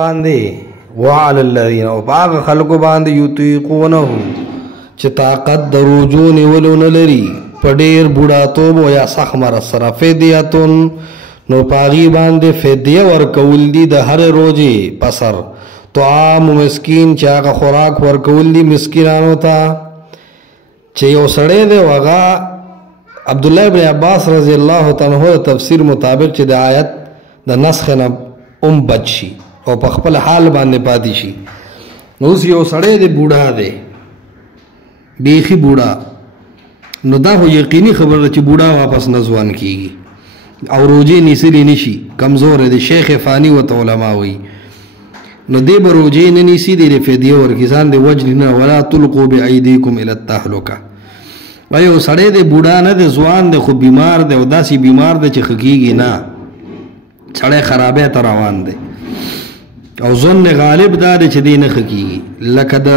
باندې وعلى الذين او باغ خلق باندې یطيقونه چې طاقت د روزو نیولو نه لري په ډېر بوډاتوب او یا سخت مرض سره فدیتون نو پاغي باندې فدیه ورکول دي د هر روزې پسر طعام مسکین چې هغه خوراک ورکول دي مسکینانو ته چې یو سړی دی هغه عبد الله ابن عباس رضی الله تعالی عنہ تفسیر مطابق چې د آیت د نسخ نه بچ شي او په خپل حال باندې پاتې شي نو اوس یو سړی دی بوډا دی بیخي بوډا نو دا خو یقیني خبره ده چې بوډا واپس نه ځوان کیږي او روجې نیسلی نشي کمزور دی شیخ فانی ورته علما وایي نو دی به روجې نه نیسي دی فدیه ورکړي ځان دی وجل نه ولا تلقوا بأیدیکم الی التهلکه وایي یو سړی دی بوډا نه دی ځوان دی خو بیمار دی او داسې بیمار دی چې ښه کیږي نه سړی خرابۍ ته روان دی او ظن غالب دا دی چې دی نه ښه کیږي لکه د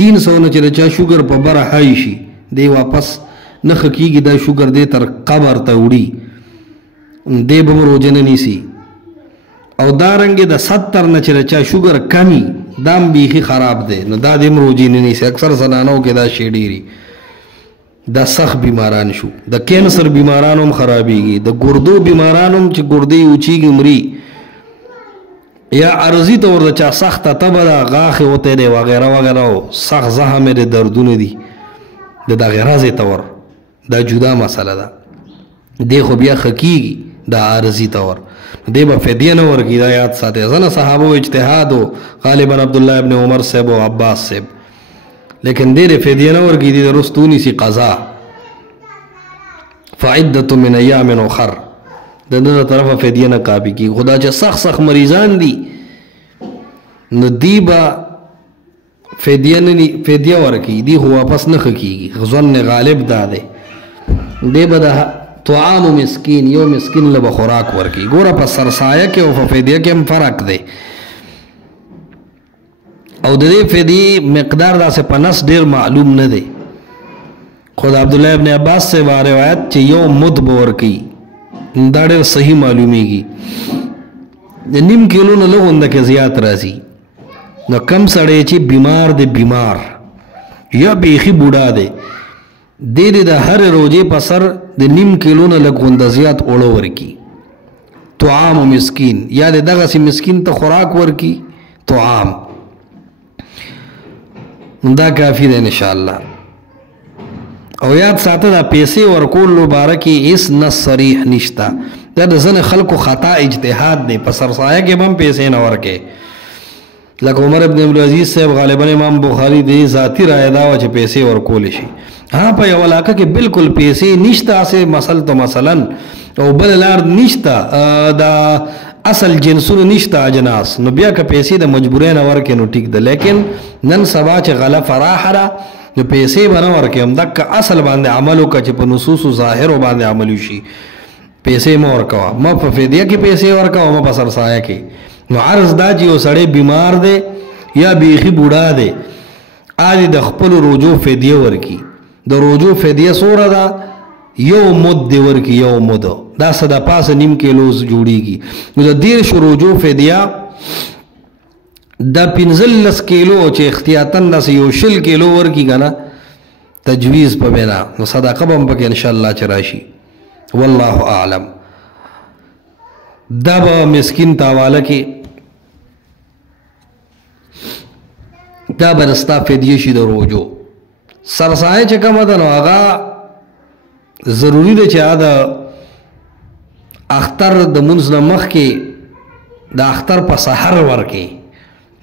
300 نه چې د چا شوګر په بره های شي دی واپس نه ښه کیږي دا شوګر دی تر قبر ته وړي دی به روژه نه نیسي او دارنګې د 70 نه چې د چا شوګر کمی دا هم بیخي خراب دی نو دا دی هم روژې نه نیسي اکثر زنانو کې دا شی ډېري دا سخت بیماران شو د کینسر بیماران هم خرابېږي د ګردو بیماران هم چې ګردې اوچېږي مري یا عرضی طور د چا سخته تبه ده غاښې وتی دی وغیره وغیره او سخت زخم یې د دردونه دي د دغې رضې طور دا جدا مسله ده دی خو بیا ښه کېږي دا عرضي طور دی به فدیه نه ورکړي دا یاد ساتئ ځنه صحابو اجتهاد و غالبا عبدالله ابن عمر صاحب او عباس صاحب لیکن دی فدیه نه ورکړي دی د رستو نیسي قضا فعدة من ایام اخر د دې طرفه فدیه نه کاپي کیږي خدا چې سخت مریضان دي نو دی به فدیه ورکړي دی خو واپس نه ښه کیږي ظن غالب دا دی دی به د طعام مسکین یو مسکین له به خوراک ورکړي ګوره په سرسایه کې او په فدیه کې هم فرق دی او د دې فدیې مقدار داسې په نس ډېر معلوم نه دی خو د عبدالله ابن عباس سے روایت چې یو مد به ورکوي دا ډېر صحیح معلومیږي د نیم کیلو نه لږ غونده کې زیات راځي نو کم سړی چې بیمار دی بیمار یا بیخي بوډا دی دی د هر روزې په سر د نیم کیلو نه لږ غونده زیات اوړه ورکي طعام مسکین یا د دغسې مسکین ته خوراک ورکي طعام دا کافي دی انشاءالله او یاد ساته دا پیسې ورکول مبارکې هیڅ نص صریح نشته دا د ځینې خلکو خطا اجتهاد دی په سرسایه کې به هم پیسې نه ورکې لکه عمر ابن عبدالعزیز صاحب غالبا امام بخاري دی ذاتي رایه دا وه چې پیسې ورکولی شي ها په یو علاقه کې بالکل پیسې نشته هسې مثلا او بل لار نشته دا اصل جنسونه نشته اجناس نو بیا که پیسې د مجبورۍ نه ورکې نو ټیک ده لیکن نن سبا چې غله فراخه ده نو پیسې به نه ورکې همدقه اصل باندې عمل وکړه چې په نصوصو ظاهرو باندې عمل وشي پیسې مه ورکوه مه په فدیه کې پیسې ورکوه مه په سرسایه کې نو عرض دا چې یو سړی بیمار دی یا بیخي بوډا دی آج د خپلو روجو فدیه ورکي د روجو فدیه څومره ده یو مد دی ورکي یو مد دا څه د پاسه نیم کیلو جوړیږي نو د 10 روجو فدیه دا 15 کیلو چې احتیاطاً داسې یو 20 کیلو ورکي که نه تجویز په بنا نو صدقه به هم پکې انشاءالله چې راشي والله اعلم دا به مسکین ته حواله کې دا به ستا فدیه شي د روجو سرسایه چې کومه ده نو هغه ضروري ده چې هغه د اختر د مونځ نه مخکې د اختر په سحر ورکې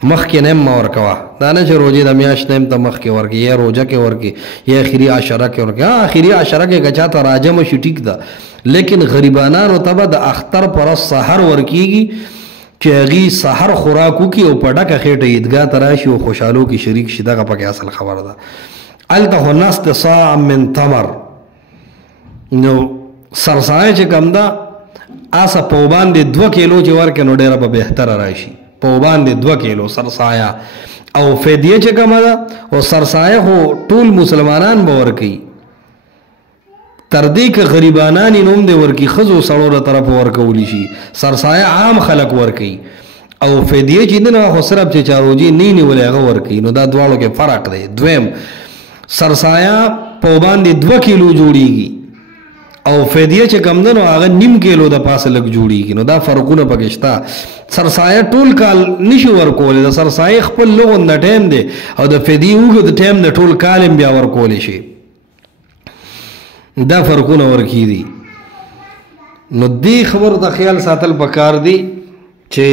مخکې نه هم مه ورکوه دا نه چې روژې د میاشت نه هم ته مخکې ورکې یا روژه کې ورکې یا اخري عشره کې ورکې ها اخري عشره کې که چاته راجمه شي ټیک ده لیکن غریبانانو ته به د اختر پر ورځ سحر ورکېږي چې هغوی سحر خوراک وکړي او په ډکه خېټه عیدګاه ته راشي او خوشحالو کې شریک شي دغه پکې اصل خبره ده هلته خو نست صاع من تمر نو سرسایه چې کوم ده آسه په باندې 2 کیلو چې ورکې نو ډېره به بهتره راشي په باندې 2 کیلو سرسایه او فدیه چې کومه ده او سرسایه خو ټول مسلمانان به ورکوي تر دې که غریبانان یې نوم دی ورکي ښځو سړو له طرفه ورکولی شي سرسایه عام خلک ورکوي او فدیه چې دنه خو صرف چې چا روزي نه نیولې هغه ورکوي. نو دا دواړو کې فرق دی. دویم سرسایه په باندې 2 کیلو جوړیږي او فدیه چې کم ده نو هغه نیم کیلو د پاسه لږ جوړیږي. نو دا فرقونه پکې شته. سرسایه ټول کال نشي ورکولی، د سرسایه خپل لغونده ټایم دی او د فدیې اوږد ټایم د ټول کال هم بیا ورکولی شي. دا فرقونه ورکی دي. نو دې خبر د خیال ساتل پکار دی چې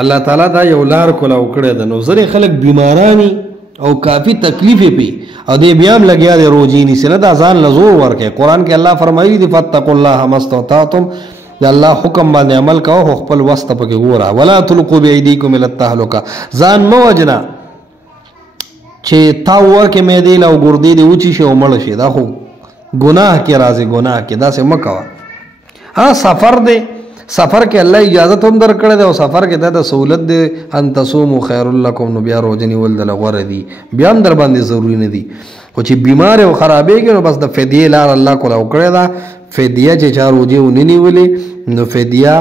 الله تعالی دا یو لار کولاو کړی ده. نو ځینې خلک بیمارانی او کافی تکلیف پی او دې بیا هم لګیا دی روزي نیسي نه، دا ځان له زور ورکوي. قرآن کې الله فرمایي دي فاتقوا الله ما استطعتم، د الله حکم باندې عمل کوه خو خپل وس ته پکې ګوره. ولا تلقوا بأيديكم إلى التهلكة، ځان مه وژنه چې تا ورکې معدې له او ګردې دې وچي شي او مړه شي. دا خو ګناه کې راځي، ګناه کې داسې مه کوه. ها سفر دی، سفر کې الله اجازت هم درکړی دی او سفر کې دا سہولت دی ان تصوموا خیر لکم، نو بیا روزه نیول دله غوره دي، بیا هم در باندې ضروري نه دي. خو چې بیمار او خرابېږي نو بس د فدیې لار الله کولاو کړې ده. فدیه چې چا روزې ونه نیولې نو فدیه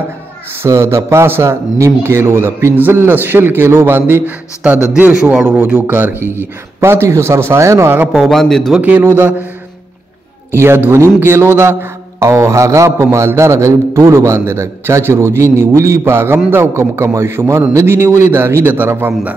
د پاسه نیم کیلو ده، 15-20 کیلو باندې ستا د 13 واړو روزو کار کیږي. پاتې شو سرسایه نو هغه په باندې 2 کیلو ده یا 2.5 کیلو ده او هغه په مالدار غریب ټولو باندې ده. چا چې روزي نیولي په هغه هم ده او کم ماشومانو نه دي نیولي د هغې د طرف هم ده.